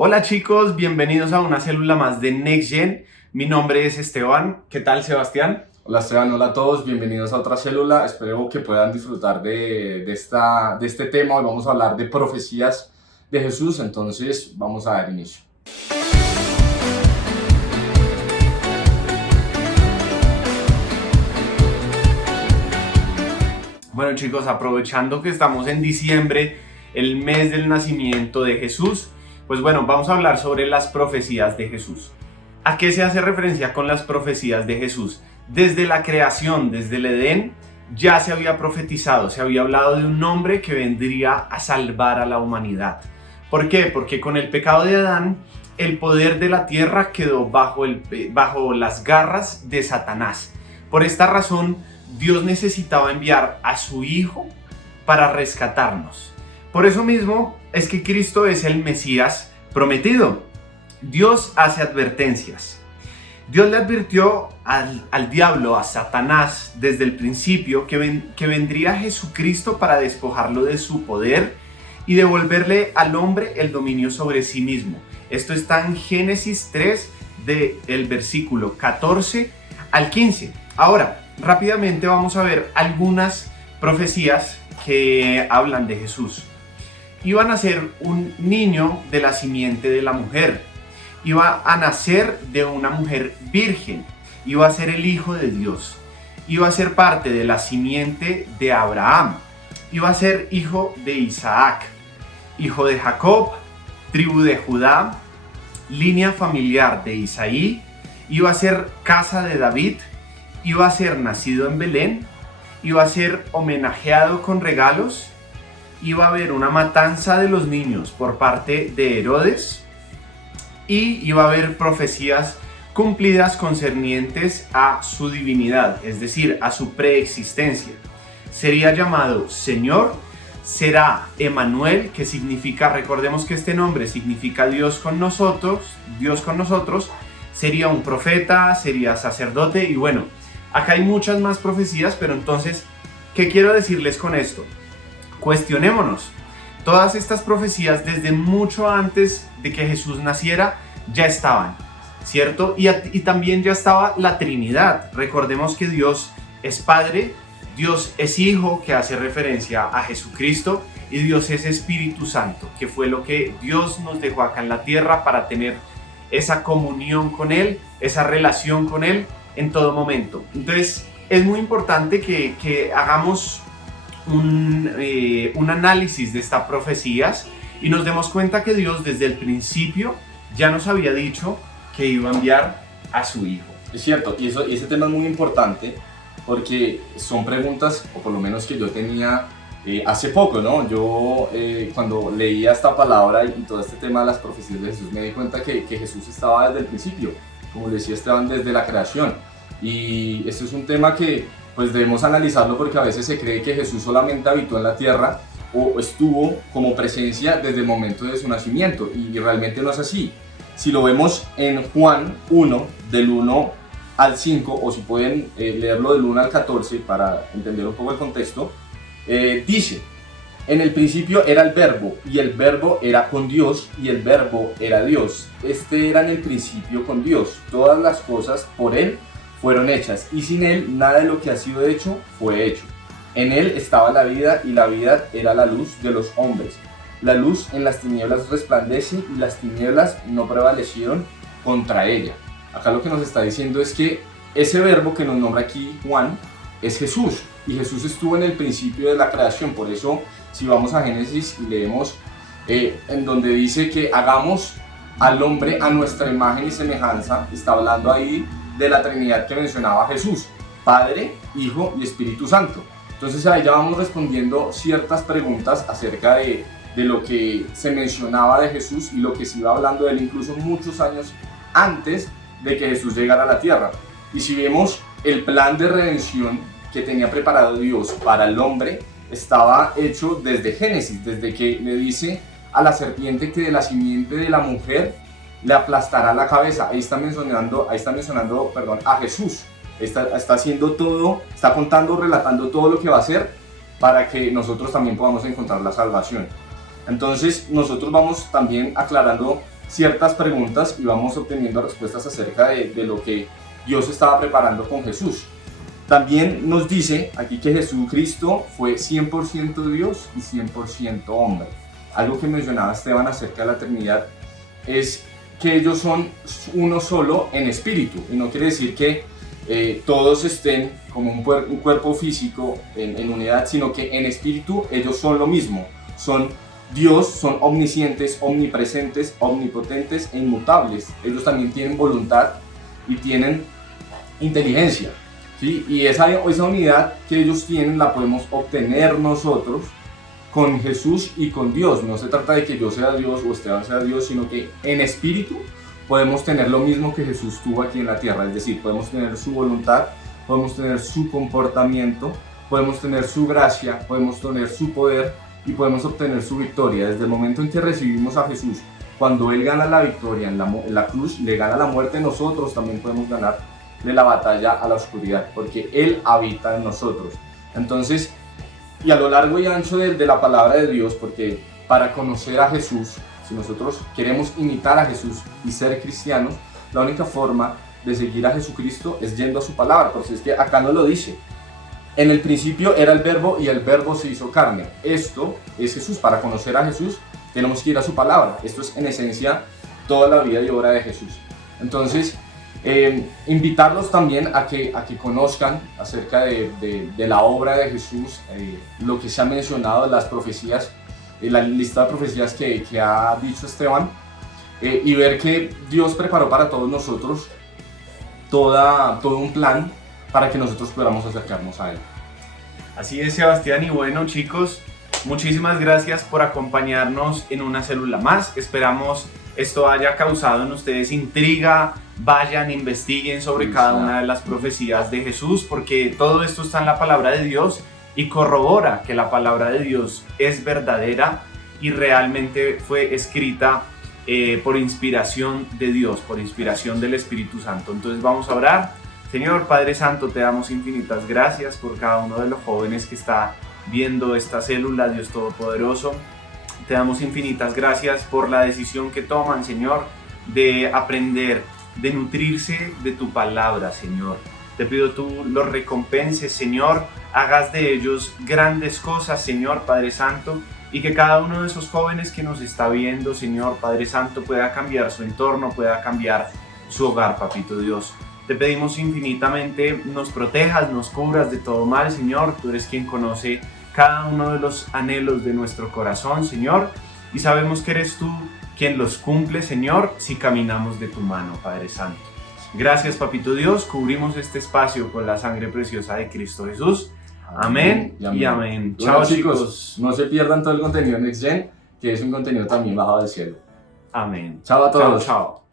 Hola chicos, bienvenidos a una célula más de NextGen. Mi nombre es Esteban. ¿Qué tal, Sebastián? Hola Esteban, hola a todos, bienvenidos a otra célula. Espero que puedan disfrutar de este tema. Hoy vamos a hablar de profecías de Jesús, entonces vamos a dar inicio. Bueno chicos, aprovechando que estamos en diciembre, el mes del nacimiento de Jesús, pues bueno, vamos a hablar sobre las profecías de Jesús. ¿A qué se hace referencia con las profecías de Jesús? Desde la creación, desde el Edén, ya se había profetizado, se había hablado de un hombre que vendría a salvar a la humanidad. ¿Por qué? Porque con el pecado de Adán, el poder de la tierra quedó bajo las garras de Satanás. Por esta razón, Dios necesitaba enviar a su Hijo para rescatarnos. Por eso mismo es que Cristo es el Mesías prometido. Dios hace advertencias. Dios le advirtió al diablo, a Satanás, desde el principio que vendría Jesucristo para despojarlo de su poder y devolverle al hombre el dominio sobre sí mismo. Esto está en Génesis 3, del versículo 14 al 15. Ahora, rápidamente vamos a ver algunas profecías que hablan de Jesús. Iba a nacer un niño de la simiente de la mujer. Iba a nacer de una mujer virgen. Iba a ser el Hijo de Dios. Iba a ser parte de la simiente de Abraham. Iba a ser hijo de Isaac, hijo de Jacob, tribu de Judá, línea familiar de Isaí. Iba a ser casa de David. Iba a ser nacido en Belén. Iba a ser homenajeado con regalos. Iba a haber una matanza de los niños por parte de Herodes y iba a haber profecías cumplidas concernientes a su divinidad, es decir, a su preexistencia. Sería llamado Señor, será Emanuel, que significa, recordemos que este nombre significa Dios con nosotros, sería un profeta, sería sacerdote y bueno, acá hay muchas más profecías, pero entonces, ¿qué quiero decirles con esto? Cuestionémonos. Todas estas profecías desde mucho antes de que Jesús naciera ya estaban, ¿cierto? Y también ya estaba la Trinidad. Recordemos que Dios es Padre, Dios es Hijo, que hace referencia a Jesucristo, y Dios es Espíritu Santo, que fue lo que Dios nos dejó acá en la tierra para tener esa comunión con Él, esa relación con Él en todo momento. Entonces es muy importante que hagamos un análisis de estas profecías y nos demos cuenta que Dios desde el principio ya nos había dicho que iba a enviar a su Hijo. Es cierto, y ese tema es muy importante porque son preguntas, o por lo menos que yo tenía hace poco, ¿no? Yo cuando leía esta palabra y todo este tema de las profecías de Jesús me di cuenta que Jesús estaba desde el principio, como decía Esteban, desde la creación. Y esto es un tema que pues debemos analizarlo porque a veces se cree que Jesús solamente habitó en la tierra o estuvo como presencia desde el momento de su nacimiento y realmente no es así. Si lo vemos en Juan 1, del 1 al 5, o si pueden leerlo del 1 al 14 para entender un poco el contexto, dice: en el principio era el verbo, y el verbo era con Dios, y el verbo era Dios. Este era en el principio con Dios. Todas las cosas por Él fueron hechas, y sin Él nada de lo que ha sido hecho fue hecho. En Él estaba la vida, y la vida era la luz de los hombres. La luz en las tinieblas resplandece, y las tinieblas no prevalecieron contra ella. Acá lo que nos está diciendo es que ese verbo que nos nombra aquí Juan es Jesús, y Jesús estuvo en el principio de la creación. Por eso, si vamos a Génesis y leemos en donde dice que hagamos al hombre a nuestra imagen y semejanza, está hablando ahí de la Trinidad que mencionaba Jesús: Padre, Hijo y Espíritu Santo. Entonces ahí ya vamos respondiendo ciertas preguntas acerca de lo que se mencionaba de Jesús y lo que se iba hablando de él incluso muchos años antes de que Jesús llegara a la tierra. Y si vemos el plan de redención que tenía preparado Dios para el hombre, estaba hecho desde Génesis, desde que le dice a la serpiente que de la simiente de la mujer le aplastará la cabeza. Ahí está mencionando a Jesús. Está haciendo todo, está contando, relatando todo lo que va a hacer para que nosotros también podamos encontrar la salvación. Entonces nosotros vamos también aclarando ciertas preguntas y vamos obteniendo respuestas acerca de lo que Dios estaba preparando con Jesús. También nos dice aquí que Jesucristo fue 100% Dios y 100% hombre. Algo que mencionaba Esteban acerca de la Trinidad es que ellos son uno solo en espíritu, y no quiere decir que todos estén como un cuerpo físico en unidad, sino que en espíritu ellos son lo mismo, son Dios, son omniscientes, omnipresentes, omnipotentes e inmutables. Ellos también tienen voluntad y tienen inteligencia, ¿sí? Y esa unidad que ellos tienen la podemos obtener nosotros con Jesús y con Dios. No se trata de que yo sea Dios o Esteban sea Dios, sino que en espíritu podemos tener lo mismo que Jesús tuvo aquí en la tierra, es decir, podemos tener su voluntad, podemos tener su comportamiento, podemos tener su gracia, podemos tener su poder y podemos obtener su victoria. Desde el momento en que recibimos a Jesús, cuando Él gana la victoria en la cruz, le gana la muerte, nosotros también podemos ganar de la batalla a la oscuridad, porque Él habita en nosotros. Entonces, y a lo largo y ancho de la palabra de Dios, porque para conocer a Jesús, si nosotros queremos imitar a Jesús y ser cristianos, la única forma de seguir a Jesucristo es yendo a su palabra, porque es que acá no lo dice. En el principio era el verbo y el verbo se hizo carne. Esto es Jesús. Para conocer a Jesús tenemos que ir a su palabra. Esto es en esencia toda la vida y obra de Jesús. Entonces, invitarlos también a que conozcan acerca de la obra de Jesús, lo que se ha mencionado, las profecías, la lista de profecías que ha dicho Esteban, y ver que Dios preparó para todos nosotros todo un plan para que nosotros podamos acercarnos a Él. Así es, Sebastián, y bueno, chicos, muchísimas gracias por acompañarnos en una célula más. Esperamos esto haya causado en ustedes intriga, vayan, investiguen sobre cada una de las profecías de Jesús, porque todo esto está en la palabra de Dios y corrobora que la palabra de Dios es verdadera y realmente fue escrita por inspiración de Dios, por inspiración del Espíritu Santo. Entonces vamos a orar. Señor Padre Santo, te damos infinitas gracias por cada uno de los jóvenes que está viendo esta célula, Dios Todopoderoso. Te damos infinitas gracias por la decisión que toman, Señor, de aprender, de nutrirse de tu palabra, Señor. Te pido tú los recompenses, Señor, hagas de ellos grandes cosas, Señor Padre Santo, y que cada uno de esos jóvenes que nos está viendo, Señor Padre Santo, pueda cambiar su entorno, pueda cambiar su hogar, Papito Dios. Te pedimos infinitamente nos protejas, nos cubras de todo mal, Señor. Tú eres quien conoce cada uno de los anhelos de nuestro corazón, Señor, y sabemos que eres tú quien los cumple, Señor, si caminamos de tu mano, Padre Santo. Gracias, Papito Dios, cubrimos este espacio con la sangre preciosa de Cristo Jesús. Amén y amén. Chao, chicos, no se pierdan todo el contenido Next Gen, que es un contenido también bajado del cielo. Amén. Chao a todos. Chao, chao.